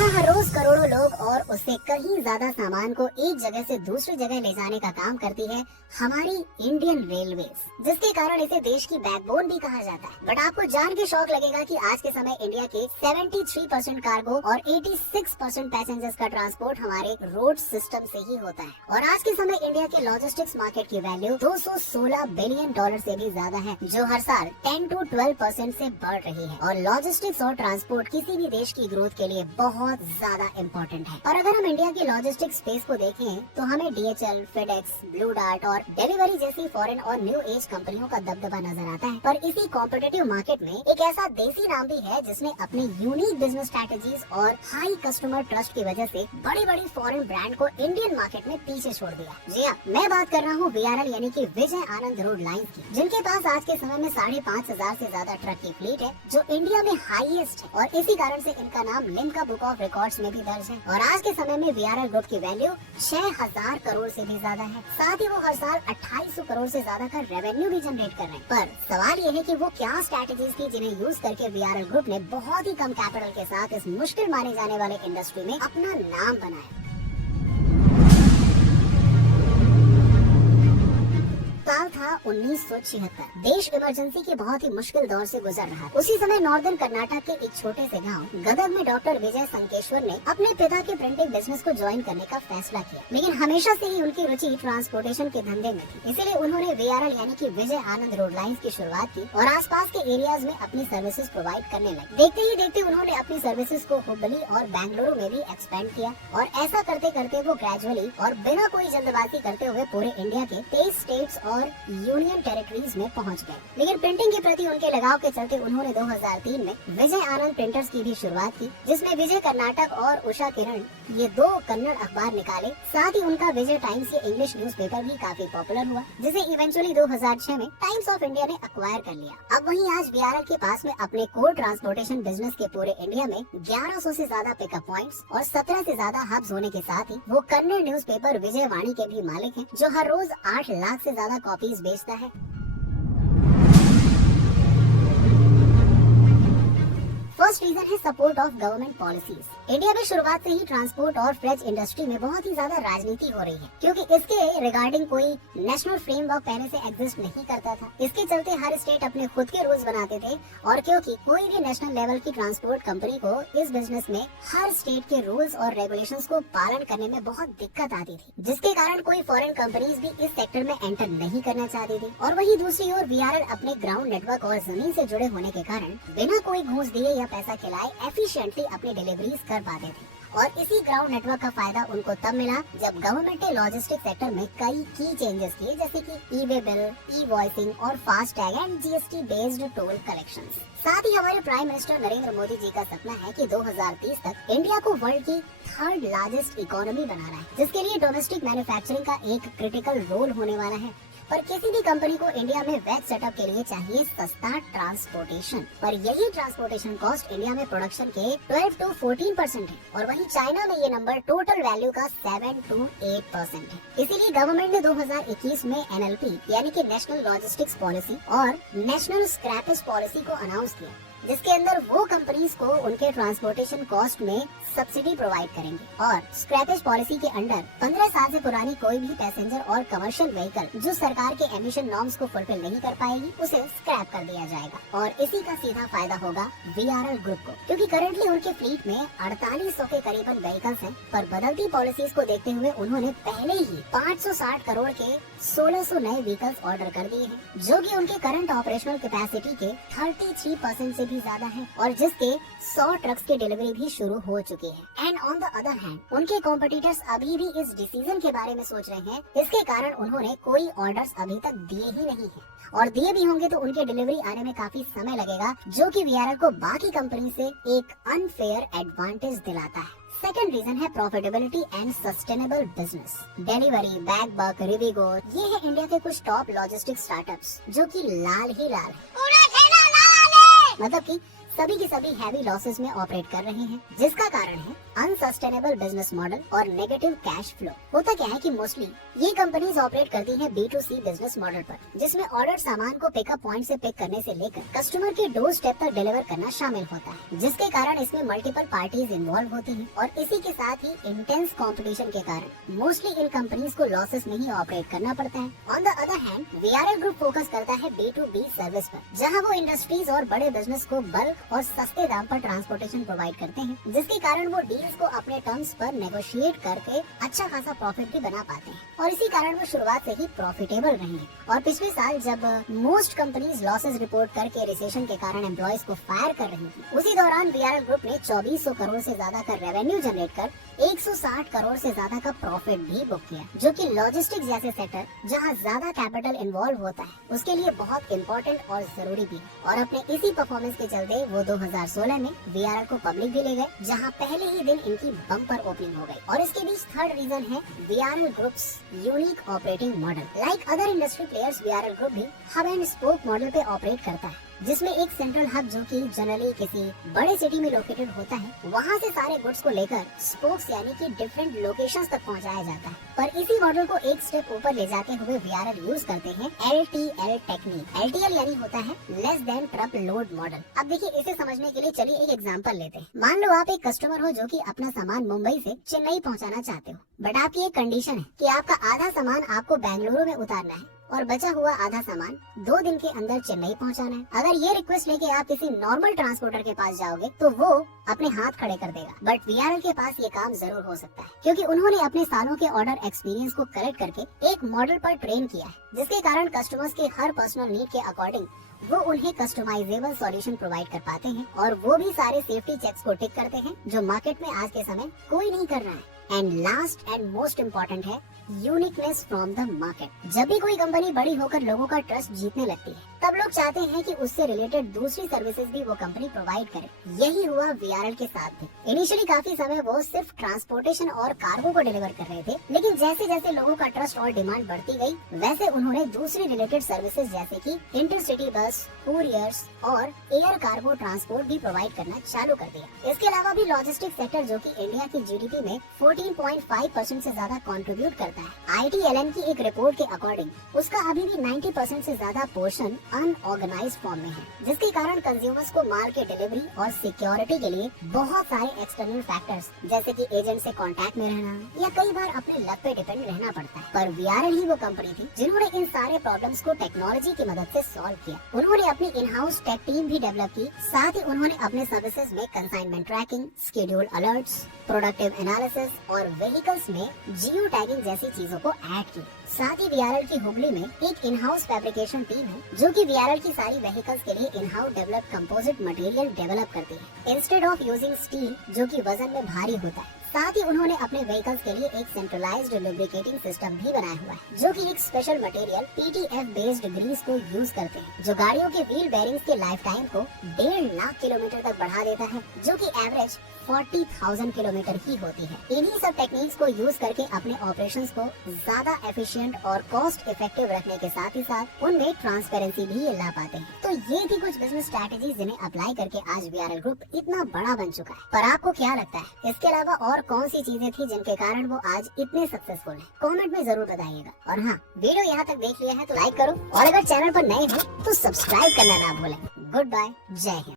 जहां हर रोज करोड़ों लोग और उससे कहीं ज्यादा सामान को एक जगह से दूसरी जगह ले जाने का काम करती है हमारी इंडियन रेलवेज, जिसके कारण इसे देश की बैकबोन भी कहा जाता है। बट आपको जान के शौक लगेगा कि आज के समय इंडिया के 73% कार्गो और 86% पैसेंजर्स का ट्रांसपोर्ट हमारे रोड सिस्टम से ही होता है। और आज के समय इंडिया के लॉजिस्टिक्स मार्केट की वैल्यू $216 बिलियन से भी ज्यादा है, जो हर साल 10 to 12% से बढ़ रही है। और लॉजिस्टिक्स और ट्रांसपोर्ट किसी भी देश की ग्रोथ के लिए बहुत ज्यादा इम्पोर्टेंट है। और अगर हम इंडिया की लॉजिस्टिक स्पेस को देखें तो हमें DHL, FedEx, ब्लू डार्ट और डिलीवरी जैसी फॉरेन और न्यू एज कंपनियों का दबदबा नजर आता है। पर इसी कॉम्पिटिटिव मार्केट में एक ऐसा देसी नाम भी है जिसने अपनी यूनिक बिजनेस स्ट्रेटेजीज और हाई कस्टमर ट्रस्ट की वजह से बड़ी बड़ी फॉरेन ब्रांड को इंडियन मार्केट में पीछे छोड़ दिया। जी हाँ, मैं बात कर रहा हूँ VRL यानी कि विजय आनंद रोड लाइन की, जिनके पास आज के समय में 5,500 से ज्यादा ट्रक की फ्लीट है, जो इंडिया में हाईएस्ट है। और इसी कारण से इनका नाम लिम्का बुक ऑफ रिकॉर्ड्स में भी दर्ज है। और आज के समय में VRL ग्रुप की वैल्यू 6,000 करोड़ से भी ज्यादा है। साथ ही वो हर साल 2,800 करोड़ से ज्यादा का रेवेन्यू भी जनरेट कर रहे हैं। पर सवाल ये है कि वो क्या स्ट्रैटेजीज थी जिन्हें यूज करके VRL ग्रुप ने बहुत ही कम कैपिटल के साथ इस मुश्किल माने जाने वाले इंडस्ट्री में अपना नाम बनाया। साल था 1976। देश इमरजेंसी के बहुत ही मुश्किल दौर से गुजर रहा है। उसी समय नॉर्दर्न कर्नाटक के एक छोटे से गांव गदग में डॉक्टर विजय संकेश्वर ने अपने पिता के प्रिंटिंग बिजनेस को ज्वाइन करने का फैसला किया। लेकिन हमेशा से ही उनकी रुचि ट्रांसपोर्टेशन के धंधे में थी, इसीलिए उन्होंने VRL यानी कि विजय आनंद रोड लाइन्स की शुरुआत की और आसपास के एरियाज में अपनी सर्विसेज प्रोवाइड करने लगे। देखते ही देखते उन्होंने अपनी सर्विसेज को हुबली और बेंगलुरु में भी एक्सपेंड किया। और ऐसा करते करते वो ग्रेजुअली और बिना कोई जल्दबाजी करते हुए पूरे इंडिया के 23 स्टेट्स और यूनियन टेरिटरीज में पहुंच गए। लेकिन प्रिंटिंग के प्रति उनके लगाव के चलते उन्होंने 2003 में विजय आनंद प्रिंटर्स की भी शुरुआत की, जिसमें विजय कर्नाटक और उषा किरण ये 2 कन्नड़ अखबार निकाले। साथ ही उनका विजय टाइम्स ये इंग्लिश न्यूज़पेपर भी काफी पॉपुलर हुआ, जिसे इवेंचुअली 2006 में टाइम्स ऑफ इंडिया ने अक्वायर कर लिया। अब वहीं आज VRL के पास में अपने कोर ट्रांसपोर्टेशन बिजनेस के पूरे इंडिया में 1100 से ज्यादा पिकअप पॉइंट्स और 17 से ज्यादा हब्स होने के साथ ही वो कन्नड़ न्यूज़पेपर विजय वाणी के भी मालिक हैं, जो हर रोज 8 लाख से ज्यादा कॉपीज बेचता है। फर्स्ट रीजन है support of government policies. India में शुरुआत से ही ट्रांसपोर्ट और फ्रेट इंडस्ट्री में बहुत ही ज्यादा राजनीति हो रही है, क्योंकि इसके रिगार्डिंग कोई नेशनल फ्रेमवर्क पहले से एग्जिस्ट नहीं करता था। इसके चलते हर स्टेट अपने खुद के रूल्स बनाते थे, और क्योंकि कोई भी नेशनल लेवल की ट्रांसपोर्ट कंपनी को इस बिजनेस में हर स्टेट के रूल्स और रेगुलेशंस को पालन करने में बहुत दिक्कत आती थी, जिसके कारण कोई फॉरेन कंपनीज भी इस सेक्टर में एंटर नहीं करना चाहती थी। और वही दूसरी ओर VRL अपने ग्राउंड नेटवर्क और जमीन से जुड़े होने के कारण बिना कोई घूस दिए या पैसा खिलाए एफिशिएंटली अपनी डिलीवरीज कर पाते थे। और इसी ग्राउंड नेटवर्क का फायदा उनको तब मिला जब गवर्नमेंट ने लॉजिस्टिक सेक्टर में कई की चेंजेस किए, जैसे कि ई-वे बिल, ई-वॉइसिंग और fast tag and GST based toll collections. साथ ही हमारे प्राइम मिनिस्टर नरेंद्र मोदी जी का सपना है कि 2030 तक इंडिया को वर्ल्ड की 3rd लार्जेस्ट इकोनॉमी बनाना है, जिसके लिए डोमेस्टिक मैन्युफैक्चरिंग का एक क्रिटिकल रोल होने वाला है। पर किसी भी कंपनी को इंडिया में वेज सेटअप के लिए चाहिए सस्ता ट्रांसपोर्टेशन, पर यही ट्रांसपोर्टेशन कॉस्ट इंडिया में प्रोडक्शन के 12 to 14% है, और वहीं चाइना में ये नंबर टोटल वैल्यू का 7 to 8% है। इसीलिए गवर्नमेंट ने 2021 में NLP यानी कि नेशनल लॉजिस्टिक्स पॉलिसी और नेशनल स्क्रैपेज पॉलिसी को अनाउंस किया, जिसके अंदर वो कंपनीज को उनके ट्रांसपोर्टेशन कॉस्ट में सब्सिडी प्रोवाइड करेंगे। और स्क्रैपेज पॉलिसी के अंडर 15 साल से पुरानी कोई भी पैसेंजर और कमर्शियल व्हीकल जो सरकार के एमिशन नॉर्म्स को फुलफिल नहीं कर पाएगी, उसे स्क्रैप कर दिया जाएगा। और इसी का सीधा फायदा होगा VRL ग्रुप को, क्योंकि करंटली उनके फ्लीट में 4800 के करीबन व्हीकल्स हैं। पर बदलती पॉलिसीज को देखते हुए उन्होंने पहले ही 560 करोड़ के 1600 नए व्हीकल्स ऑर्डर कर दिए हैं, जो कि उनके करंट ऑपरेशनल कैपेसिटी के 33% से भी ज्यादा है, और जिसके 100 ट्रक्स की डिलीवरी भी शुरू हो चुकी है। And on the other hand उनके कॉम्पिटिटर्स अभी भी इस डिसीजन के बारे में सोच रहे हैं, इसके कारण उन्होंने कोई ऑर्डर्स अभी तक दिए ही नहीं है, और दिए भी होंगे तो उनके डिलीवरी आने में काफी समय लगेगा, जो कि VRL को बाकी कंपनी से एक अनफेयर एडवांटेज दिलाता है। सेकंड रीजन है profitability and sustainable business. Delhivery, Blackbuck, Rivigo, ये है इंडिया के कुछ टॉप लॉजिस्टिक स्टार्टअप्स जो कि लाल ही लाल है। मतलब कि सभी के सभी हैवी लॉसेस में ऑपरेट कर रहे हैं, जिसका कारण है अनसस्टेनेबल बिजनेस मॉडल और नेगेटिव कैश फ्लो। होता क्या है कि मोस्टली ये कंपनीज ऑपरेट करती हैं B2C बिजनेस मॉडल पर, जिसमें ऑर्डर सामान को पिकअप पॉइंट से पिक करने से लेकर कस्टमर के डोर स्टेप तक डिलीवर करना शामिल होता है, जिसके कारण इसमें मल्टीपल पार्टीज इन्वॉल्व होती हैं और इसी के साथ ही इंटेंस कंपटीशन के कारण मोस्टली इन कंपनीज को लॉसेस में ही ऑपरेट करना पड़ता है। On the other hand VRL group focus करता है B2B सर्विस पर, जहां वो इंडस्ट्रीज और बड़े बिजनेस को बल्क और सस्ते दाम पर ट्रांसपोर्टेशन प्रोवाइड करते हैं, जिसके कारण वो डील्स को अपने टर्म्स पर नेगोशिएट करके अच्छा खासा प्रॉफिट भी बना पाते हैं और इसी कारण वो शुरुआत से ही प्रॉफिटेबल रहे हैं। और पिछले साल जब मोस्ट कंपनीज लॉसेस रिपोर्ट करके रिसेशन के कारण एम्प्लॉयज को फायर कर रही थी, उसी दौरान VRL ग्रुप ने 2400 करोड़ से ज्यादा का रेवेन्यू जनरेट कर 160 करोड़ से ज्यादा का प्रॉफिट भी बुक किया, जो कि लॉजिस्टिक्स जैसे सेक्टर जहां ज्यादा कैपिटल इन्वॉल्व होता है उसके लिए बहुत इम्पोर्टेंट और जरूरी भी है। और अपने इसी परफॉर्मेंस के चलते वो 2016 में VRL को पब्लिक भी ले गए, जहां पहले ही दिन इनकी बम्पर ओपनिंग हो गई। और इसके बीच थर्ड रीजन है VRL groups unique operating model. Like other industry players VRL group भी हब एंड स्पोक मॉडल पे ऑपरेट करता है, जिसमें एक सेंट्रल हब जो कि जनरली किसी बड़े सिटी में लोकेटेड होता है, वहाँ से सारे गुड्स को लेकर स्पोक्स यानी कि डिफरेंट लोकेशंस तक पहुँचाया जाता है। पर इसी मॉडल को एक स्टेप ऊपर ले जाते हुए VRL यूज करते हैं LTL टेक्निक। LTL यानी होता है less than truck load model. अब देखिए, इसे समझने के लिए चलिए एक एग्जांपल लेते हैं। मान लो आप एक कस्टमर हो जो कि अपना सामान मुंबई से चेन्नई पहुंचाना चाहते हो, बट आपकी एक कंडीशन है कि आपका आधा सामान आपको बेंगलुरु में उतारना है और बचा हुआ आधा सामान 2 दिन के अंदर चेन्नई पहुंचाना है। अगर ये रिक्वेस्ट लेके आप किसी नॉर्मल ट्रांसपोर्टर के पास जाओगे तो वो अपने हाथ खड़े कर देगा, बट VRL के पास ये काम जरूर हो सकता है, क्योंकि उन्होंने अपने सालों के ऑर्डर एक्सपीरियंस को कलेक्ट करके एक मॉडल पर ट्रेन किया है, जिसके कारण कस्टमर्स के हर पर्सनल नीड के अकॉर्डिंग वो उन्हें कस्टमाइजेबल सॉल्यूशन प्रोवाइड कर पाते हैं और वो भी सारे सेफ्टी चेक्स को टिक करते हैं, जो मार्केट में आज के समय कोई नहीं कर रहा है। And last and most important है यूनिकनेस फ्रॉम द मार्केट। जब भी कोई कंपनी बड़ी होकर लोगों का ट्रस्ट जीतने लगती है, तब लोग चाहते हैं कि उससे रिलेटेड दूसरी सर्विसेज भी वो कंपनी प्रोवाइड करे। यही हुआ VRL के साथ भी। इनिशियली काफी समय वो सिर्फ ट्रांसपोर्टेशन और कार्गो को डिलीवर कर रहे थे, लेकिन जैसे जैसे लोगों का ट्रस्ट और डिमांड बढ़ती गई, वैसे उन्होंने दूसरी रिलेटेड सर्विसेज जैसे कि इंटरसिटी बस, कुरियर्स और एयर कार्गो ट्रांसपोर्ट भी प्रोवाइड करना चालू कर दिया। इसके अलावा भी लॉजिस्टिक सेक्टर, जो कि इंडिया की GDP में 14.5% से ज्यादा कंट्रीब्यूट करता है, ITLN की एक रिपोर्ट के अकॉर्डिंग उसका अभी भी 90% से ज्यादा पोर्शन अनऑर्गेनाइज्ड फॉर्म में है, जिसके कारण कंज्यूमर्स को माल के डिलीवरी और सिक्योरिटी के लिए बहुत सारे एक्सटर्नल फैक्टर्स जैसे कि एजेंट से कांटेक्ट में रहना या कई बार अपने लक पे डिपेंड रहना पड़ता है। पर VRL ही वो कंपनी थी जिन्होंने इन सारे प्रॉब्लम्स को टेक्नोलॉजी की मदद से सॉल्व किया। उन्होंने अपनी इन हाउस टेक टीम भी डेवलप की, साथ ही उन्होंने अपने सर्विसेज में consignment tracking, schedule alerts, productive analysis और व्हीकल्स में जियो टैगिंग जैसी चीजों को ऐड की। साथ ही VRL की हुबली में एक इन हाउस फैब्रिकेशन टीम है जो कि VRL की सारी व्हीकल्स के लिए in house develop composite material develop करती है, इंस्टेड ऑफ यूजिंग स्टील जो कि वजन में भारी होता है। साथ ही उन्होंने अपने व्हीकल्स के लिए एक सेंट्रलाइज्ड लुब्रिकेटिंग सिस्टम भी बनाया हुआ है, जो कि एक special material PTF based grease को यूज करते हैं, जो गाड़ियों के व्हील बेरिंग्स के लाइफ टाइम को 1.5 लाख किलोमीटर तक बढ़ा देता है, जो कि एवरेज 40,000 किलोमीटर ही होती है। इन्हीं सब टेक्निक्स को यूज करके अपने ऑपरेशंस को ज्यादा एफिशिएंट और कॉस्ट इफेक्टिव रखने के साथ ही साथ उनमें ट्रांसपेरेंसी भी ला पाते हैं। तो ये थी कुछ बिजनेस स्ट्रैटेजीज जिन्हें अप्लाई करके आज VRL ग्रुप इतना बड़ा बन चुका है। पर आपको क्या लगता है, इसके अलावा और कौन सी चीजें थी जिनके कारण वो आज इतने सक्सेसफुल हैं? कमेंट में जरूर बताइएगा। और हाँ, वीडियो यहाँ तक देख लिया है तो लाइक करो और अगर चैनल पर नए हो तो सब्सक्राइब करना ना भूलें। गुड बाय, जय हिंद।